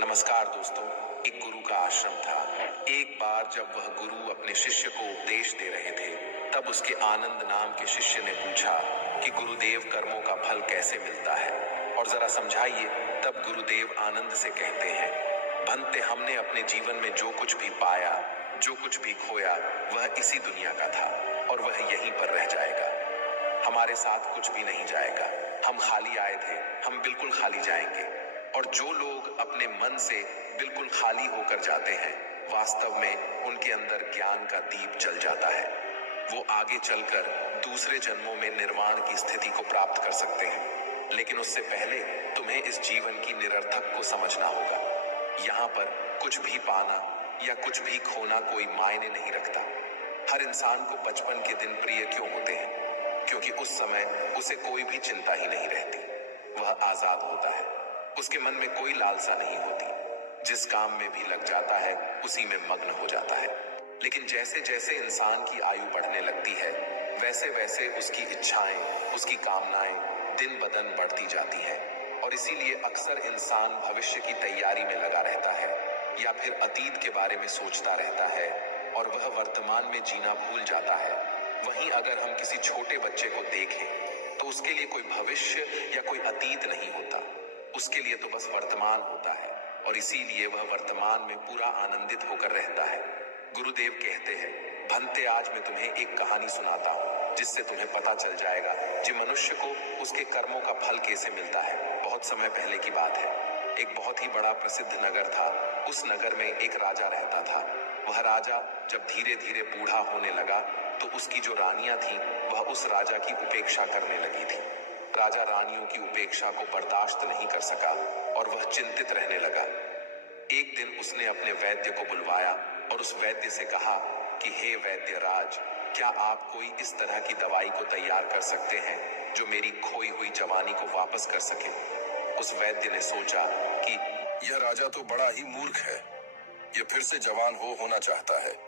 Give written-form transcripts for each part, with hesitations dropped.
नमस्कार दोस्तों। एक गुरु का आश्रम था। एक बार जब वह गुरु अपने शिष्य को उपदेश दे रहे थे, तब उसके आनंद नाम के शिष्य ने पूछा कि गुरुदेव, कर्मों का फल कैसे मिलता है और जरा समझाइए। तब गुरुदेव आनंद से कहते हैं, भंते, हमने अपने जीवन में जो कुछ भी पाया, जो कुछ भी खोया, वह इसी दुनिया का था और वह यहीं पर रह जाएगा। हमारे साथ कुछ भी नहीं जाएगा। हम खाली आए थे, हम बिल्कुल खाली जाएंगे। और जो लोग अपने मन से बिल्कुल खाली होकर जाते हैं, वास्तव में उनके अंदर ज्ञान का दीप जल जाता है। वो आगे चलकर दूसरे जन्मों में निर्वाण की स्थिति को प्राप्त कर सकते हैं। लेकिन उससे पहले तुम्हें इस जीवन की निरर्थक को समझना होगा। यहाँ पर कुछ भी पाना या कुछ भी खोना कोई मायने नहीं रखता। हर इंसान को बचपन के दिन प्रिय क्यों होते हैं? क्योंकि उस समय उसे कोई भी चिंता ही नहीं रहती। वह आजाद होता है। उसके मन में कोई लालसा नहीं होती। जिस काम में भी लग जाता है, उसी में मग्न हो जाता है। लेकिन जैसे जैसे इंसान की आयु बढ़ने लगती है, वैसे वैसे उसकी इच्छाएं, उसकी कामनाएं दिन ब दिन बढ़ती जाती हैं। और इसीलिए अक्सर इंसान भविष्य की तैयारी में लगा रहता है या फिर अतीत के बारे में सोचता रहता है और वह वर्तमान में जीना भूल जाता है। वहीं अगर हम किसी छोटे बच्चे को देखें तो उसके लिए कोई भविष्य या कोई अतीत नहीं होता। उसके लिए तो बस वर्तमान होता है और इसीलिए वह वर्तमान में पूरा आनंदित होकर रहता है। गुरुदेव कहते हैं, भंते, आज मैं तुम्हें एक कहानी सुनाता हूँ जिससे तुम्हें पता चल जाएगा कि मनुष्य को उसके कर्मों का फल कैसे मिलता है। बहुत समय पहले की बात है। एक बहुत ही बड़ा प्रसिद्ध नगर था। उस नगर में एक राजा रहता था। वह राजा जब धीरे धीरे बूढ़ा होने लगा तो उसकी जो रानियां थीं, वह उस राजा की उपेक्षा करने लगी थी। राजा रानियों की उपेक्षा को बर्दाश्त नहीं कर सका और वह चिंतित रहने लगा। एक दिन उसने अपने वैद्य को बुलवाया और उस वैद्य से कहा कि हे वैद्य राज, क्या आप कोई इस तरह की दवाई को तैयार कर सकते हैं जो मेरी खोई हुई जवानी को वापस कर सके? उस वैद्य ने सोचा कि यह राजा तो बड़ा ही मूर्ख है। यह फिर से जवान होना चाहता है।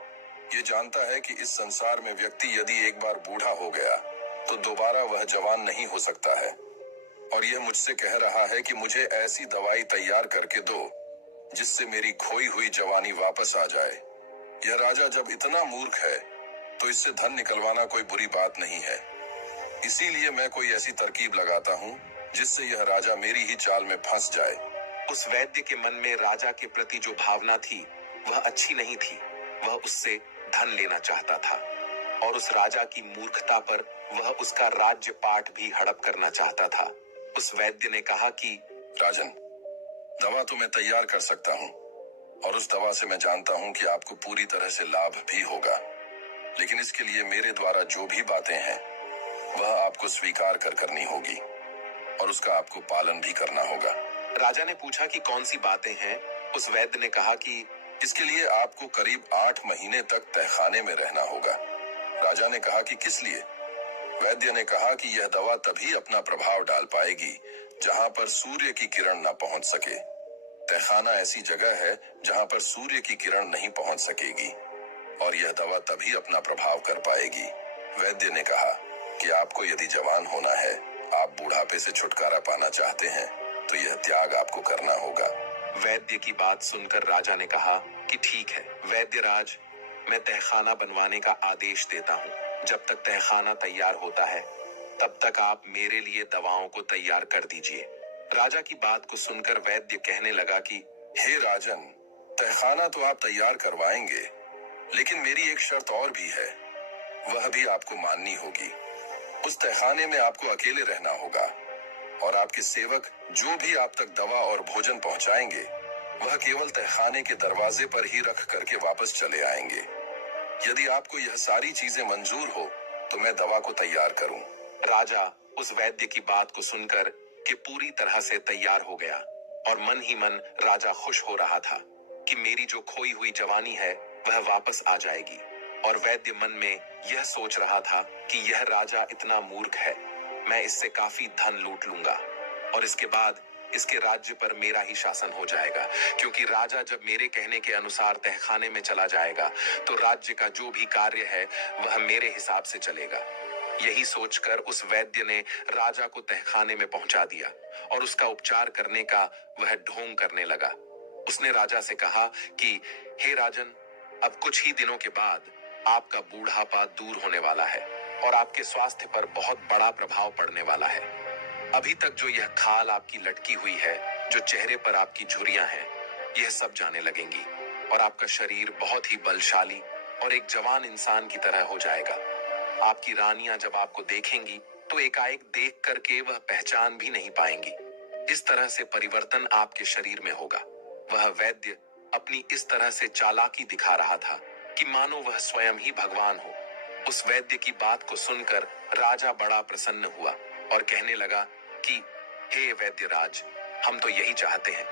ये जानता है कि इस संसार में व्यक्ति यदि एक बार बूढ़ा हो गया तो दोबारा वह जवान नहीं हो सकता है। और यह मुझसे कह रहा है कि मुझे ऐसी दवाई तैयार करके दो जिससे मेरी खोई हुई जवानी वापस आ जाए। यह राजा जब इतना मूर्ख है तो इससे धन निकलवाना कोई बुरी बात नहीं है। इसीलिए मैं कोई ऐसी तरकीब लगाता हूँ जिससे यह राजा मेरी ही चाल में फंस जाए। उस वैद्य के मन में राजा के प्रति जो भावना थी वह अच्छी नहीं थी। वह उससे धन लेना चाहता था और उस राजा की मूर्खता पर वह उसका राज्य पाठ भी हड़प करना चाहता था। उस वैद्य ने कहा कि राजन, दवा तो मैं तैयार कर सकता हूँ और उस दवा से मैं जानता हूँ कि आपको पूरी तरह से लाभ भी होगा। लेकिन इसके लिए मेरे द्वारा जो भी बातें हैं वह आपको स्वीकार कर करनी होगी और उसका आपको पालन भी करना होगा। राजा ने पूछा कि कौन सी बातें हैं? उस वैद्य ने कहा कि इसके लिए आपको करीब 8 महीने तक तहखाने में रहना होगा। राजा ने कहा कि किस लिए? वैद्य ने कहा कि यह दवा तभी अपना प्रभाव डाल पाएगी जहां पर सूर्य की किरण न पहुंच सके। तहखाना ऐसी जगह है जहां पर सूर्य की किरण नहीं पहुंच सकेगी और यह दवा तभी अपना प्रभाव कर पाएगी। वैद्य ने कहा कि आपको यदि जवान होना है, आप बुढ़ापे से छुटकारा पाना चाहते हैं, तो यह त्याग आपको करना होगा। वैद्य की बात सुनकर राजा ने कहा कि ठीक है वैद्य राज, मैं तहखाना बनवाने का आदेश देता हूँ। जब तक तहखाना तैयार होता है तब तक आप मेरे लिए दवाओं को तैयार कर दीजिए। राजा की बात को सुनकर वैद्य कहने लगा कि हे राजन, तहखाना तो आप तैयार करवाएंगे, लेकिन मेरी एक शर्त और भी है। वह भी आपको माननी होगी। उस तहखाने में आपको अकेले रहना होगा और आपके सेवक जो भी आप तक दवा और भोजन पहुंचाएंगे वह केवल तहखाने के दरवाजे पर ही रख करके वापस चले आएंगे। यदि आपको यह सारी चीजें मंजूर हो तो मैं दवा को तैयार करूं। राजा उस वैद्य की बात को सुनकर कि पूरी तरह से तैयार हो गया और मन ही मन राजा खुश हो रहा था कि मेरी जो खोई हुई जवानी है वह वापस आ जाएगी। और वैद्य मन में यह सोच रहा था कि यह राजा इतना मूर्ख है, मैं इससे काफी धन लूट लूंगा और इसके बाद इसके राज्य पर मेरा ही शासन हो जाएगा। क्योंकि राजा जब मेरे कहने के अनुसार तहखाने में चला जाएगा तो राज्य का जो भी कार्य है वह मेरे हिसाब से चलेगा। यही सोचकर उस वैद्य ने राजा को तहखाने में पहुंचा दिया और उसका उपचार करने का वह ढोंग करने लगा। उसने राजा से कहा कि हे राजन, अब कुछ ही दिनों के बाद आपका बूढ़ापा दूर होने वाला है और आपके स्वास्थ्य पर बहुत बड़ा प्रभाव पड़ने वाला है। अभी तक जो यह खाल आपकी लटकी हुई है, जो चेहरे पर आपकी झुर्रियां हैं, यह सब जाने लगेंगी और आपका शरीर बहुत ही बलशाली और एक जवान इंसान की तरह हो जाएगा। आपकी रानियां जब आपको देखेंगी तो एकाएक देख करके वह पहचान भी नहीं पाएंगी। इस तरह से परिवर्तन आपके शरीर में होगा। वह वैद्य अपनी इस तरह से चालाकी दिखा रहा था कि मानो वह स्वयं ही भगवान हो। उस वैद्य की बात को सुनकर राजा बड़ा प्रसन्न हुआ और कहने लगा कि हे वैद्यराज, हम तो यही चाहते हैं।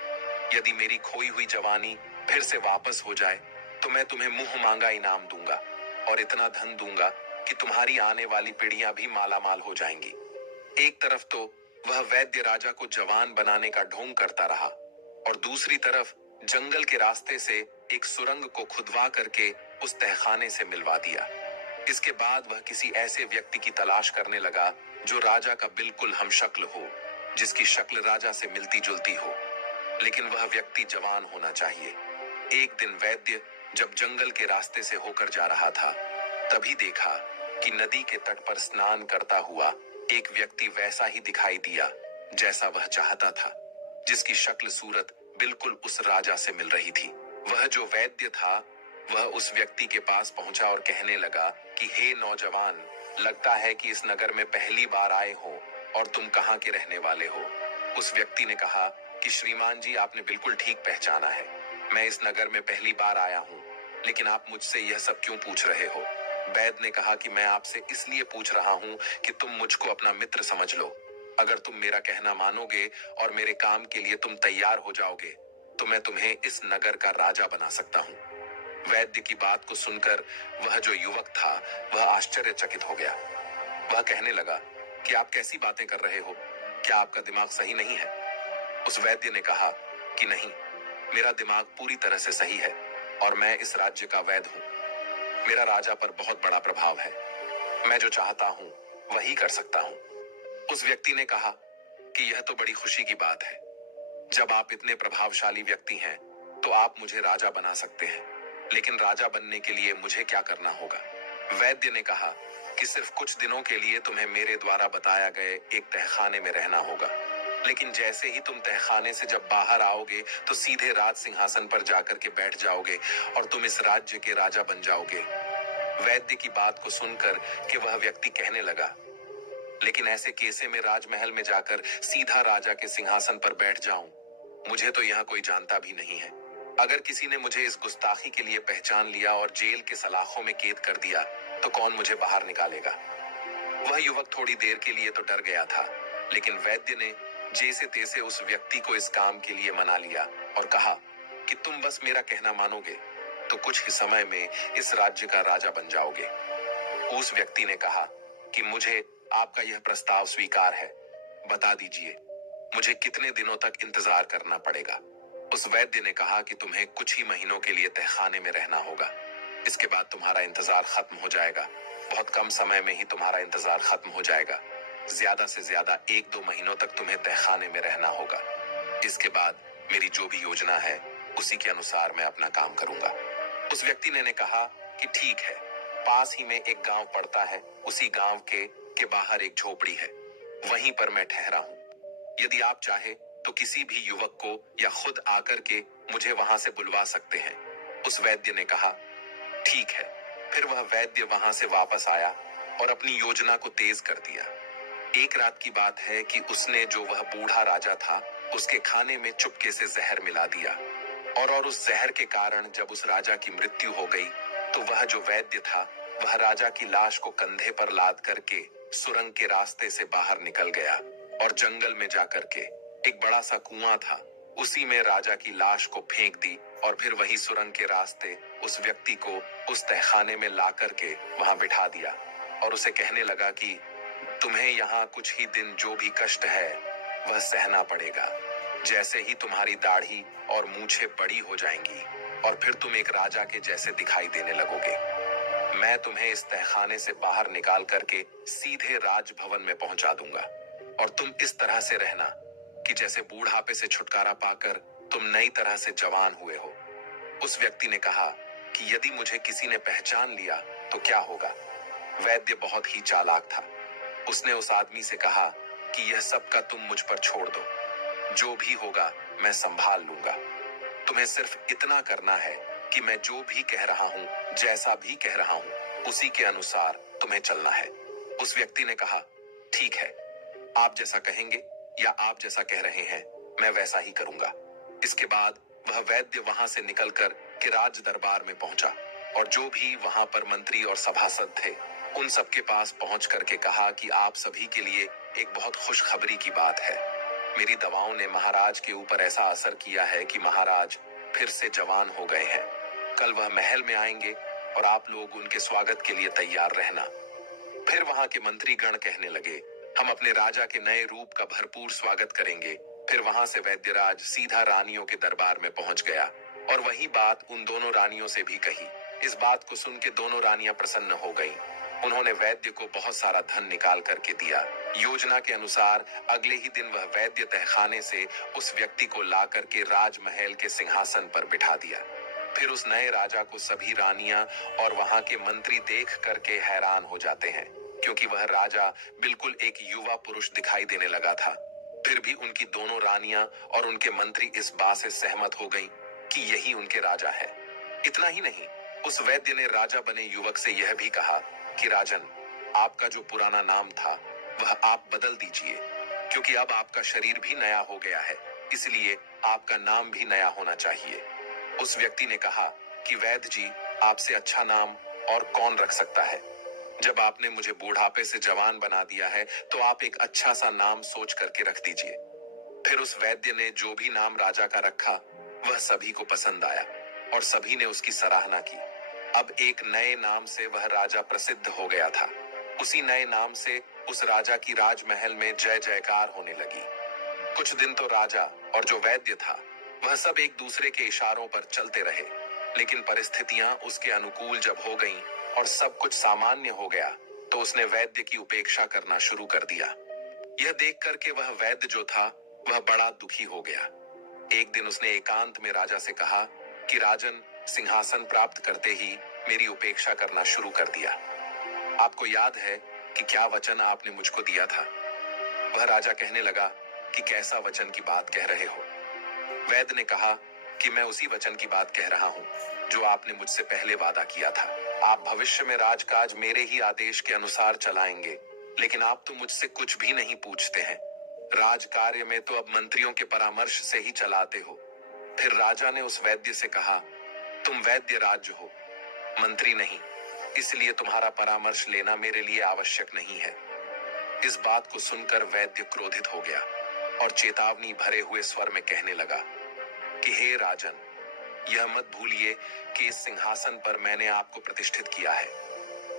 यदि मेरी खोई हुई जवानी फिर से वापस हो जाए तो मैं तुम्हें मुंह मांगा इनाम दूंगा और इतना धन दूंगा कि तुम्हारी आने वाली पीढ़ियां भी मालामाल हो जाएंगी। एक तरफ तो वह वैद्य राजा को जवान बनाने का ढोंग करता रहा और दूसरी तरफ जंगल के रास्ते से एक सुरंग को खुदवा करके उस तहखाने से मिलवा दिया। इसके बाद वह किसी ऐसे व्यक्ति की तलाश करने लगा जो राजा का बिल्कुल हमशक्ल हो, जिसकी शक्ल राजा से मिलती जुलती हो, लेकिन वह व्यक्ति जवान होना चाहिए। एक दिन वैद्य जब जंगल के रास्ते से होकर जा रहा था, तभी देखा कि नदी के तट पर स्नान करता हुआ एक व्यक्ति वैसा ही दिखाई दिया जैसा वह चाहता था, जिसकी शक्ल सूरत बिल्कुल उस राजा से मिल रही थी। वह जो वैद्य था वह उस व्यक्ति के पास पहुंचा और कहने लगा कि हे नौजवान, लगता है कि इस नगर में पहली बार आए हो और तुम कहाँ के रहने वाले हो। उस व्यक्ति ने कहा कि श्रीमान जी, आपने बिल्कुल ठीक पहचाना है। मैं इस नगर में पहली बार आया हूँ, लेकिन आप मुझसे यह सब क्यों पूछ रहे हो। वैद्य ने कहा कि मैं आपसे इसलिए पूछ रहा हूँ कि तुम मुझको अपना मित्र समझ लो। अगर तुम मेरा कहना मानोगे और मेरे काम के लिए तुम तैयार हो जाओगे तो मैं तुम्हें इस नगर का राजा बना सकता हूँ। वैद्य की बात को सुनकर वह जो युवक था वह आश्चर्यचकित हो गया। वह कहने लगा कि आप कैसी बातें कर रहे हो, क्या आपका दिमाग सही नहीं है। उस वैद्य ने कहा कि नहीं, मेरा दिमाग पूरी तरह से सही है और मैं इस राज्य का वैद्य हूँ। मेरा राजा पर बहुत बड़ा प्रभाव है। मैं जो चाहता हूँ वही कर सकता हूँ। उस व्यक्ति ने कहा कि यह तो बड़ी खुशी की बात है। जब आप इतने प्रभावशाली व्यक्ति हैं तो आप मुझे राजा बना सकते हैं, लेकिन राजा बनने के लिए मुझे क्या करना होगा। वैद्य ने कहा कि सिर्फ कुछ दिनों के लिए तुम्हें मेरे द्वारा बताया गए एक तहखाने में रहना होगा, लेकिन जैसे ही तुम तहखाने से जब बाहर आओगे तो सीधे राज सिंहासन पर जाकर के बैठ जाओगे और तुम इस राज्य के राजा बन जाओगे। वैद्य की बात को सुनकर कि वह व्यक्ति कहने लगा, लेकिन ऐसे कैसे में राजमहल में जाकर सीधा राजा के सिंहासन पर बैठ जाऊं, मुझे तो यहाँ कोई जानता भी नहीं है। अगर किसी ने मुझे इस गुस्ताखी के लिए पहचान लिया और जेल के सलाखों में कैद कर दिया तो कौन मुझे बाहर निकालेगा। वह युवक थोड़ी देर के लिए तो डर गया था, लेकिन वैद्य ने जैसे तैसे उस व्यक्ति को इस काम के लिए मना लिया और कहा कि तुम बस मेरा कहना मानोगे तो कुछ ही समय में इस राज्य का राजा बन जाओगे। उस व्यक्ति ने कहा कि मुझे आपका यह प्रस्ताव स्वीकार है, बता दीजिए मुझे कितने दिनों तक इंतजार करना पड़ेगा। उस वैद्य ने कहा कि तुम्हें कुछ ही महीनों के लिए तहखाने में रहना होगा, इसके बाद तुम्हारा इंतजार खत्म हो जाएगा। बहुत कम समय में ही तुम्हारा इंतजार खत्म हो जाएगा। ज्यादा से ज्यादा 1-2 महीनों तक तुम्हें तहखाने में रहना होगा। इसके बाद मेरी जो भी योजना है उसी के अनुसार मैं अपना काम करूंगा। उस व्यक्ति ने कहा कि ठीक है, पास ही में एक गांव पड़ता है, उसी गांव के बाहर एक झोपड़ी है, वहीं पर मैं ठहरा हूं। यदि आप चाहे तो किसी भी युवक को या खुद आकर के मुझे वहां से बुलवा सकते हैं। उस वैद्य ने कहा ठीक है। फिर वह वैद्य वहां से वापस आया और अपनी योजना को तेज कर दिया। एक रात की बात है कि उसने जो वह बूढ़ा राजा था उसके खाने में चुपके से जहर मिला दिया और उस जहर के कारण जब उस राजा की मृत्यु हो गई तो वह जो वैद्य था वह राजा की लाश को कंधे पर लाद करके सुरंग के रास्ते से बाहर निकल गया और जंगल में जाकर के एक बड़ा सा कुआं था, उसी में राजा की लाश को फेंक दी और फिर वही सुरंग के रास्ते उस व्यक्ति को उस तहखाने में ला करके वहां बिठा दिया और उसे कहने लगा कि तुम्हें यहाँ कुछ ही दिन जो भी कष्ट है वह सहना पड़ेगा। जैसे ही तुम्हारी दाढ़ी और मूछें बड़ी हो जाएंगी और फिर तुम एक राजा के जैसे दिखाई देने लगोगे, मैं तुम्हें इस तहखाने से बाहर निकाल करके सीधे राजभवन में पहुंचा दूंगा और तुम इस तरह से रहना कि जैसे बूढ़ापे से छुटकारा पाकर तुम नई तरह से जवान हुए हो। उस व्यक्ति ने कहा कि यदि मुझे किसी ने पहचान लिया तो क्या होगा। वैद्य बहुत ही चालाक था। उसने उस आदमी से कहा कि यह सब का तुम मुझ पर छोड़ दो, जो भी होगा मैं संभाल लूंगा। तुम्हें सिर्फ इतना करना है कि मैं जो भी कह रहा हूं, जैसा भी कह रहा हूं, उसी के अनुसार तुम्हें चलना है। उस व्यक्ति ने कहा, ठीक है, आप जैसा कहेंगे या आप जैसा कह रहे हैं मैं वैसा ही करूंगा। इसके बाद वह वैद्य वहां से निकलकर के राज दरबार में पहुंचा और जो भी वहां पर मंत्री और सभासद थे उन सबके पास पहुंच करके कहा कि आप सभी के लिए एक बहुत खुशखबरी की बात है। मेरी दवाओं ने महाराज के ऊपर ऐसा असर किया है कि महाराज फिर से जवान हो गए हैं। कल वह महल में आएंगे और आप लोग उनके स्वागत के लिए तैयार रहना। फिर वहां के मंत्री गण कहने लगे, हम अपने राजा के नए रूप का भरपूर स्वागत करेंगे। फिर वहां से वैद्यराज सीधा रानियों के दरबार में पहुंच गया और वही बात उन दोनों रानियों से भी कही। इस बात को सुन के दोनों रानियां प्रसन्न हो गईं। उन्होंने वैद्य को बहुत सारा धन निकाल करके दिया। योजना के अनुसार अगले ही दिन वह वैद्य तहखाने से उस व्यक्ति को ला करके राजमहल के सिंहासन पर बिठा दिया। फिर उस नए राजा को सभी रानियां और वहां के मंत्री देख करके हैरान हो जाते हैं, क्योंकि वह राजा बिल्कुल एक युवा पुरुष दिखाई देने लगा था। फिर भी उनकी दोनों रानियां और उनके मंत्री इस बात से सहमत हो गईं कि यही उनके राजा है। इतना ही नहीं, उस वैद्य ने राजा बने युवक से यह भी कहा कि राजन, आपका जो पुराना नाम था वह आप बदल दीजिए, क्योंकि अब आपका शरीर भी नया हो गया है, इसलिए आपका नाम भी नया होना चाहिए। उस व्यक्ति ने कहा कि वैद्य जी, आपसे अच्छा नाम और कौन रख सकता है। जब आपने मुझे बुढ़ापे से जवान बना दिया है तो आप एक अच्छा सा नाम सोच करके रख दीजिए। फिर उस वैद्य ने जो भी नाम राजा का रखा वह सभी को पसंद आया और सभी ने उसकी सराहना की। अब एक नए नाम से वह राजा प्रसिद्ध हो गया था। उसी नए नाम से उस राजा की राजमहल में जय जयकार होने लगी। कुछ दिन तो राजा और जो वैद्य था वह सब एक दूसरे के इशारों पर चलते रहे, लेकिन परिस्थितियां उसके अनुकूल जब हो गईं और सब कुछ सामान्य हो गया तो उसने वैद्य की उपेक्षा करना शुरू कर दिया। यह देख करके वह वैद्य जो था वह बड़ा दुखी हो गया। एक दिन उसने एकांत में राजा से कहा कि राजन, सिंहासन प्राप्त करते ही मेरी उपेक्षा करना शुरू कर दिया। आपको याद है कि क्या वचन आपने मुझको दिया था। वह राजा कहने लगा कि कैसा वचन की बात कह रहे हो। वैद्य ने कहा कि मैं उसी वचन की बात कह रहा हूं जो आपने मुझसे पहले वादा किया था। आप भविष्य में राजकाज मेरे ही आदेश के अनुसार चलाएंगे, लेकिन आप तो मुझसे कुछ भी नहीं पूछते हैं। राज कार्य में तो अब मंत्रियों के परामर्श से ही चलाते हो। फिर राजा ने उस वैद्य से कहा, तुम वैद्य राज हो, मंत्री नहीं, इसलिए तुम्हारा परामर्श लेना मेरे लिए आवश्यक नहीं है। इस बात को सुनकर वैद्य क्रोधित हो गया और चेतावनी भरे हुए स्वर में कहने लगा कि हे राजन, यह मत भूलिए कि इस सिंहासन पर मैंने आपको प्रतिष्ठित किया है।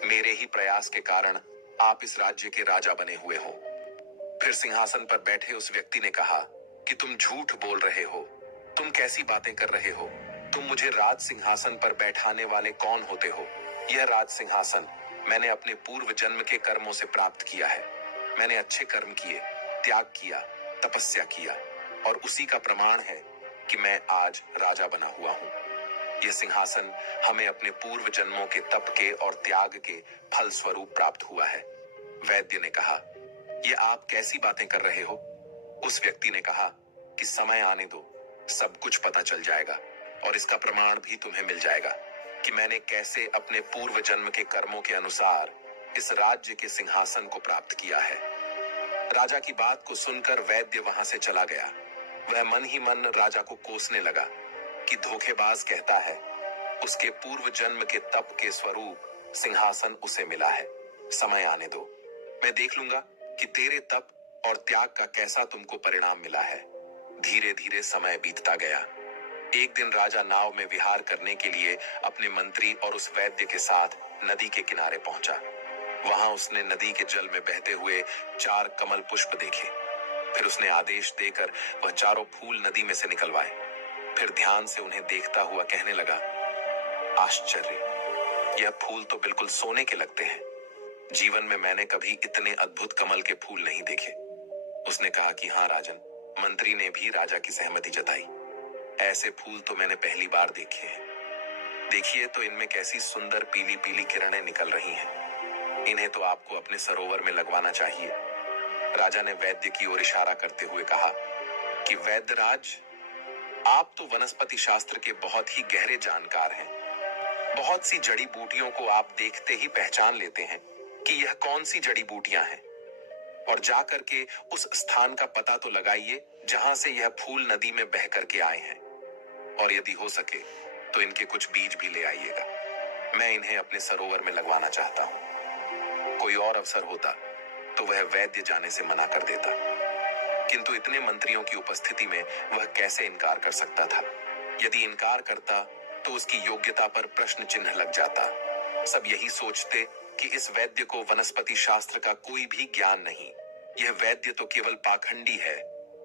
मेरे ही प्रयास के कारण आप इस राज्य के राजा बने हुए हो। फिर सिंहासन पर बैठे उस व्यक्ति ने कहा कि तुम झूठ बोल रहे हो। तुम कैसी बातें कर रहे हो। तुम मुझे राज सिंहासन पर बैठाने वाले कौन होते हो। यह राज सिंहासन मैंने अपने पूर्व जन्म के कर्मों से प्राप्त किया है। मैंने अच्छे कर्म किए, त्याग किया, तपस्या किया और उसी का प्रमाण है कि मैं आज राजा बना हुआ हूं। यह सिंहासन हमें अपने पूर्व जन्मों के तप के और त्याग के फल स्वरूप प्राप्त हुआ है। वैद्य ने कहा, ये आप कैसी बातें कर रहे हो। उस व्यक्ति ने कहा कि समय आने दो, सब कुछ पता चल जाएगा और इसका प्रमाण भी तुम्हें मिल जाएगा कि मैंने कैसे अपने पूर्व जन्म के कर्मों के अनुसार इस राज्य के सिंहासन को प्राप्त किया है। राजा की बात को सुनकर वैद्य वहां से चला गया। वह मन ही मन राजा को कोसने लगा कि धोखेबाज कहता है उसके पूर्व जन्म के तप के स्वरूप सिंहासन उसे मिला है। समय आने दो, मैं देख लूंगा कि तेरे तप और त्याग का कैसा तुमको परिणाम मिला है। धीरे धीरे समय बीतता गया। एक दिन राजा नाव में विहार करने के लिए अपने मंत्री और उस वैद्य के साथ नदी के किनारे पहुंचा। वहां उसने नदी के जल में बहते हुए 4 कमल पुष्प देखे। फिर उसने आदेश देकर वह चारों फूल नदी में से निकलवाए। फिर ध्यान से उन्हें देखता हुआ कहने लगा, आश्चर्य, यह फूल तो बिल्कुल सोने के लगते हैं। जीवन में मैंने कभी इतने अद्भुत कमल के फूल नहीं देखे। उसने कहा कि हाँ राजन। मंत्री ने भी राजा की सहमति जताई। ऐसे फूल तो मैंने पहली बार देखे हैं। देखिए तो इनमें कैसी सुंदर पीली पीली किरणें निकल रही हैं। इन्हें तो आपको अपने सरोवर में लगवाना चाहिए। राजा ने वैद्य की ओर इशारा करते हुए कहा कि वैद्यराज, आप तो वनस्पति शास्त्र के बहुत ही गहरे जानकार हैं। बहुत सी जड़ी बूटियों को आप देखते ही पहचान लेते हैं कि यह कौन सी जड़ी बूटियां हैं, और जाकर के उस स्थान का पता तो लगाइए जहां से यह फूल नदी में बह करके आए हैं, और यदि हो सके तो इनके कुछ बीज भी ले आइएगा। मैं इन्हें अपने सरोवर में लगवाना चाहता हूं। कोई और अवसर होता तो वह वैद्य जाने से मना कर देता, किंतु इतने मंत्रियों की उपस्थिति में वह कैसे इनकार कर सकता था। यदि इनकार करता तो उसकी योग्यता पर प्रश्न चिन्ह लग जाता। सब यही सोचते कि इस वैद्य को वनस्पति शास्त्र का कोई भी ज्ञान नहीं, यह वैद्य तो केवल पाखंडी है,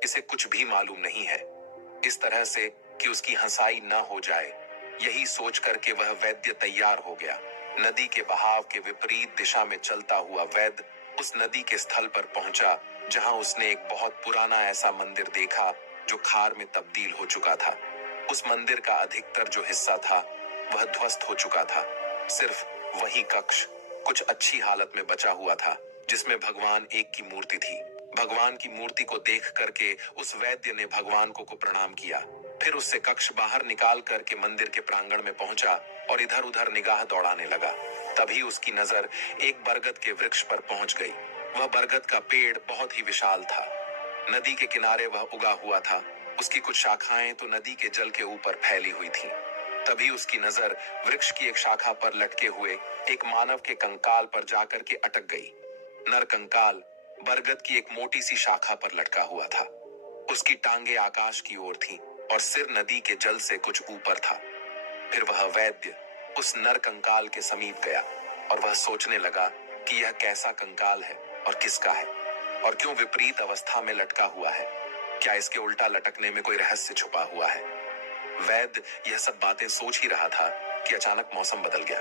इसे कुछ भी मालूम नहीं है। इस तरह से कि उसकी हंसाई न हो जाए, यही सोच करके वह वैद्य तैयार हो गया। नदी के बहाव के विपरीत दिशा में चलता हुआ वैद्य उस नदी के स्थल पर पहुंचा जहां उसने एक बहुत पुराना ऐसा मंदिर देखा जो खार में तब्दील हो चुका था। उस मंदिर का अधिकतर जो हिस्सा था वह ध्वस्त हो चुका था। सिर्फ वही कक्ष कुछ अच्छी हालत में बचा हुआ था, जिसमें भगवान एक की मूर्ति थी। भगवान की मूर्ति को देख करके उस वैद्य ने भगवान को प्रणाम किया। फिर उससे कक्ष बाहर निकाल करके मंदिर के प्रांगण में पहुंचा और इधर उधर निगाह दौड़ाने लगा। तभी उसकी नजर एक बरगद के वृक्ष पर पहुंच गई। वह बरगद का पेड़ बहुत ही विशाल था। नदी के किनारे वह उगा हुआ था। उसकी कुछ शाखाएं तो नदी के जल के ऊपर फैली हुई थीं। तभी उसकी नजर वृक्ष की एक शाखा पर लटके हुए एक मानव के कंकाल पर जाकर के अटक गई। नर कंकाल बरगद की एक मोटी सी शाखा पर लटका हुआ था। उसकी टांगे आकाश की ओर थीं और सिर नदी के जल से कुछ ऊपर था। फिर वह वैद्य उस नर कंकाल के समीप गया और वह सोचने लगा कि यह कैसा कंकाल है और किसका है, और क्यों विपरीत अवस्था में लटका हुआ है। क्या इसके उल्टा लटकने में कोई रहस्य छुपा हुआ है। वैद्य यह सब बातें सोच ही रहा था कि अचानक मौसम बदल गया।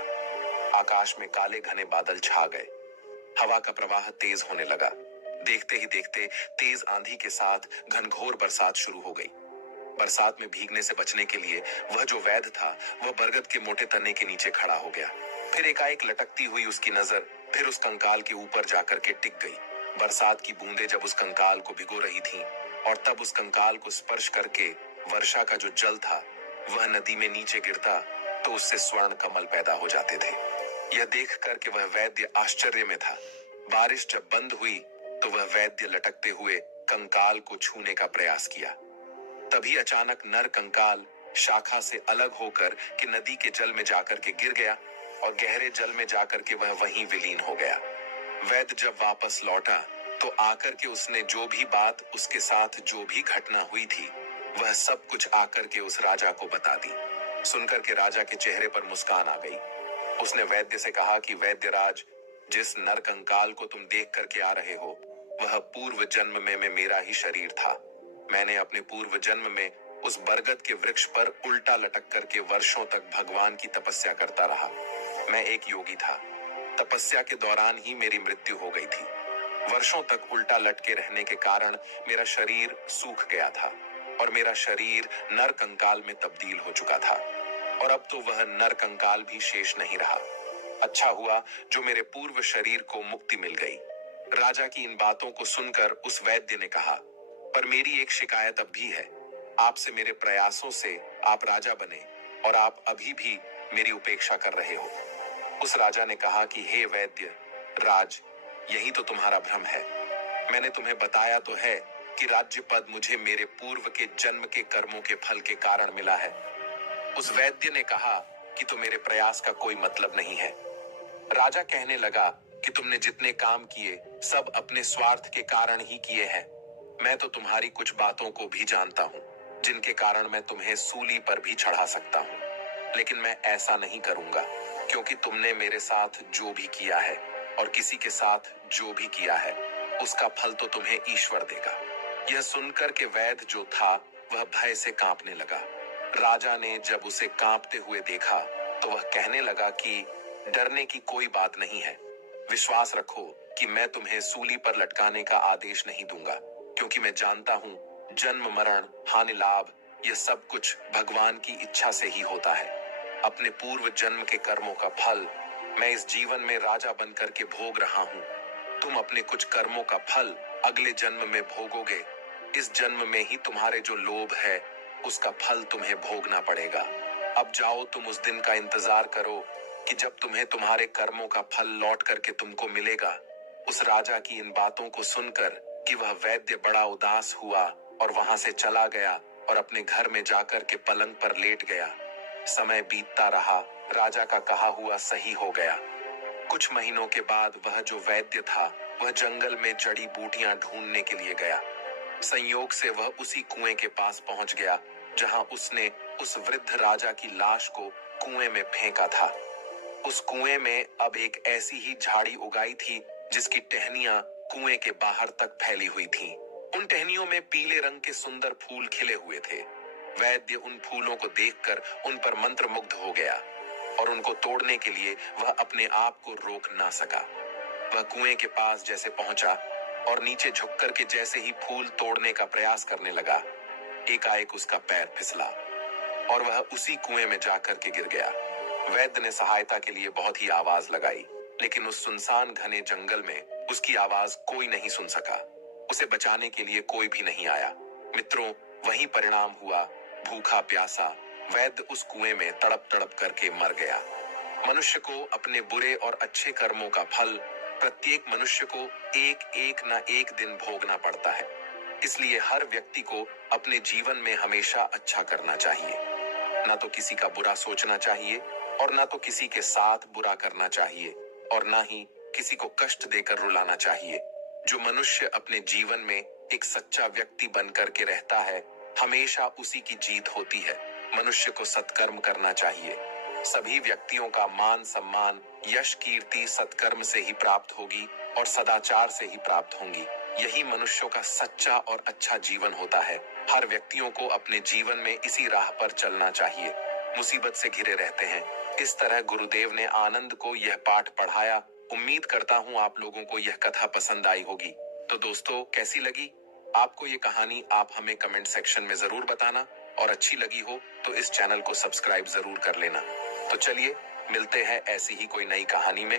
आकाश में काले घने बादल छा गए। हवा का प्रवाह तेज होने लगा। देखते ही देखते तेज आंधी के साथ घनघोर बरसात शुरू हो गई। बरसात में भीगने से बचने के लिए वह जो वैद्य था वह बरगद के मोटे तने के नीचे खड़ा हो गया। फिर एकाएक लटकती हुई उसकी नजर फिर उस कंकाल के ऊपर जाकर के टिक गई। बरसात की बूंदें जब उस कंकाल को भिगो रही थीं और तब उस कंकाल को स्पर्श करके वर्षा का जो जल था वह नदी में नीचे गिरता तो उससे स्वर्ण कमल पैदा हो जाते थे। यह देख करके वह वैद्य आश्चर्य में था। बारिश जब बंद हुई तो वह वैद्य लटकते हुए कंकाल को छूने का प्रयास किया। तभी अचानक नर कंकाल शाखा से अलग होकर के नदी के जल में जाकर के गिर गया और गहरे जल में जाकर के वह वहीं विलीन हो गया। वैद्य जब वापस लौटा तो आकर के उसने जो भी बात उसके साथ जो भी घटना हुई थी वह सब कुछ आकर के उस राजा को बता दी। सुनकर के राजा के चेहरे पर मुस्कान आ गई। उसने वैद्य से कहा कि वैद्यराज, जिस नर कंकाल को तुम देख करके आ रहे हो वह पूर्व जन्म में मेरा ही शरीर था। मैंने अपने पूर्व जन्म में उस बरगद के वृक्ष पर उल्टा लटक करके वर्षों तक भगवान की तपस्या करता रहा। मैं एक योगी था। तपस्या के दौरान ही मेरी मृत्यु हो गई थी। वर्षों तक उल्टा लटके रहने के कारण मेरा शरीर सूख गया था और मेरा शरीर नर कंकाल में तब्दील हो चुका था, और अब तो वह नर कंकाल भी शेष नहीं रहा। अच्छा हुआ जो मेरे पूर्व शरीर को मुक्ति मिल गई। राजा की इन बातों को सुनकर उस वैद्य ने कहा, पर मेरी एक शिकायत अब भी है। आपसे मेरे प्रयासों से आप राजा बने और आप अभी भी मेरी उपेक्षा कर रहे हो। उस राजा ने कहा कि हे वैद्य राज, यही तो तुम्हारा भ्रम है। मैंने तुम्हें बताया तो है कि राज्य पद मुझे मेरे पूर्व के जन्म के कर्मों के फल के कारण मिला है। उस वैद्य ने कहा कि तो मेरे प्रयास का कोई मतलब नहीं है। राजा कहने लगा कि तुमने जितने काम किए सब अपने स्वार्थ के कारण ही किए हैं। मैं तो तुम्हारी कुछ बातों को भी जानता हूँ जिनके कारण मैं तुम्हें सूली पर भी चढ़ा सकता हूँ, लेकिन मैं ऐसा नहीं करूंगा, क्योंकि तुमने मेरे साथ जो भी किया है और किसी के साथ जो भी किया है उसका फल तो तुम्हें ईश्वर देगा। यह सुनकर के वैद्य जो था वह भय से कांपने लगा। राजा ने जब उसे कांपते हुए देखा तो वह कहने लगा कि डरने की कोई बात नहीं है। विश्वास रखो कि मैं तुम्हें सूली पर लटकाने का आदेश नहीं दूंगा, क्योंकि मैं जानता हूं जन्म मरण, हानि लाभ, यह सब कुछ भगवान की इच्छा से ही होता है। अपने पूर्व जन्म के कर्मों का फल मैं इस जीवन में राजा बनकर के भोग रहा हूँ। तुम अपने कुछ कर्मों का फल अगले जन्म में भोगोगे। इस जन्म में ही तुम्हारे जो लोभ है उसका फल तुम्हें भोगना पड़ेगा। अब जाओ, तुम उस दिन का इंतजार करो कि जब तुम्हें तुम्हारे कर्मों का फल लौट करके तुमको मिलेगा। उस राजा की इन बातों को सुनकर कि वह वैद्य बड़ा उदास हुआ और वहां से चला गया और अपने घर में जाकर के पलंग पर लेट गया। समय बीतता रहा, राजा का कहा हुआ सही हो गया। कुछ महीनों के बाद वह जो वैद्य था वह जंगल में जड़ी बूटियां ढूंढने के लिए गया। संयोग से वह उसी कुएं के पास पहुंच गया जहां उसने उस वृद्ध राजा की लाश को कुएं में फेंका था। उस कुएं में अब एक ऐसी ही झाड़ी उगाई थी जिसकी टहनियां कुएं के बाहर तक फैली हुई थीं। उन टहनियों में पीले रंग के सुंदर फूल खिले हुए थे। वैद्य उन फूलों को देखकर उन पर मंत्रमुग्ध हो गया और उनको तोड़ने के लिए वह अपने आप को रोक ना सका। वह कुएं के पास जैसे पहुंचा और नीचे झुककर के जैसे ही फूल तोड़ने का प्रयास करने लगा, एकाएक उसका पैर फिसला और वह उसी कुएं में जाकर के गिर गया। वैद्य ने सहायता के लिए बहुत ही आवाज लगाई, लेकिन उस सुनसान घने जंगल में उसकी आवाज कोई नहीं सुन सका। उसे बचाने के लिए कोई भी नहीं आया। मित्रों, वही परिणाम हुआ। भूखा प्यासा वैद्य उस कुएं में तड़प तड़प करके मर गया। मनुष्य को अपने बुरे और अच्छे कर्मों का फल प्रत्येक मनुष्य को एक एक न एक दिन भोगना पड़ता है। इसलिए हर व्यक्ति को अपने जीवन में हमेशा अच्छा करना चाहिए। ना तो किसी का बुरा सोचना चाहिए और ना तो किसी के साथ बुरा करना चाहिए और ना ही किसी को कष्ट देकर रुलाना चाहिए। जो मनुष्य अपने जीवन में एक सच्चा व्यक्ति बनकर के रहता है, हमेशा उसी की जीत होती है। मनुष्य को सत्कर्म करना चाहिए। सभी व्यक्तियों का मान सम्मान, यश, कीर्ति सत्कर्म से ही प्राप्त होगी और सदाचार से ही प्राप्त होंगी। यही मनुष्यों का सच्चा और अच्छा जीवन होता है। हर व्यक्तियों को अपने जीवन में इसी राह पर चलना चाहिए। मुसीबत से घिरे रहते हैं। इस तरह गुरुदेव ने आनंद को यह पाठ पढ़ाया। उम्मीद करता हूँ आप लोगों को यह कथा पसंद आई होगी। तो दोस्तों, कैसी लगी आपको ये कहानी? आप हमें कमेंट सेक्शन में जरूर बताना और अच्छी लगी हो तो इस चैनल को सब्सक्राइब जरूर कर लेना। तो चलिए, मिलते हैं ऐसी ही कोई नई कहानी में।